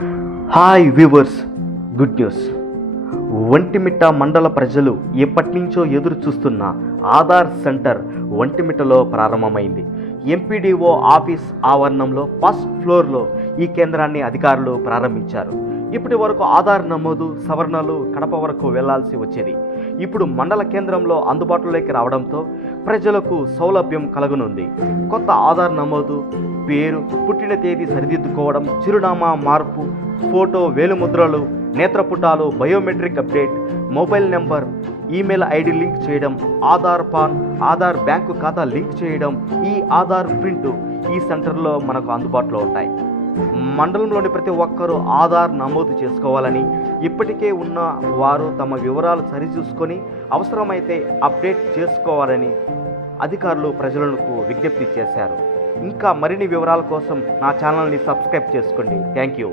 Hi viewers good news. Vontimitta మండల ప్రజలు ఎప్పటి నుంచో ఎదురు చూస్తున్న ఆధార్ సెంటర్ ఒంటిమిట్టలో ప్రారంభమైంది. ఎంపీడీఓ ఆఫీస్ ఆవరణంలో ఫస్ట్ ఫ్లోర్లో ఈ కేంద్రాన్ని అధికారులు ప్రారంభించారు. ఇప్పటి వరకు ఆధార్ నమోదు సవరణలు కడప వరకు వెళ్ళాల్సి వచ్చేది. ఇప్పుడు మండల కేంద్రంలో అందుబాటులోకి రావడంతో ప్రజలకు సౌలభ్యం కలగనుంది. కొత్త ఆధార్ నమోదు పేరు పుట్టిన తేదీ సరిదిద్దుకోవడం చిరునామా మార్పు ఫోటో వేలుముద్రలు నేత్రపుటాలు biometric update mobile number email ID link చేయడం ఆధార్ పాన్ ఆధార్ బ్యాంకు ఖాతా లింక్ చేయడం ఈ ఆధార్ ప్రింట్ ఈ సెంటర్లో మనకు అందుబాటులో ఉంటాయి. మండలంలోని ప్రతి ఒక్కరూ ఆధార్ నమోదు చేసుకోవాలని ఇప్పటికే ఉన్న వారు తమ వివరాలు సరిచూసుకొని అవసరమైతే అప్డేట్ చేసుకోవాలని అధికారులు ప్రజలకు విజ్ఞప్తి చేశారు. ఇంకా మరిన్ని వివరాల కోసం నా ఛానల్ని సబ్స్క్రైబ్ చేసుకోండి. Thank you.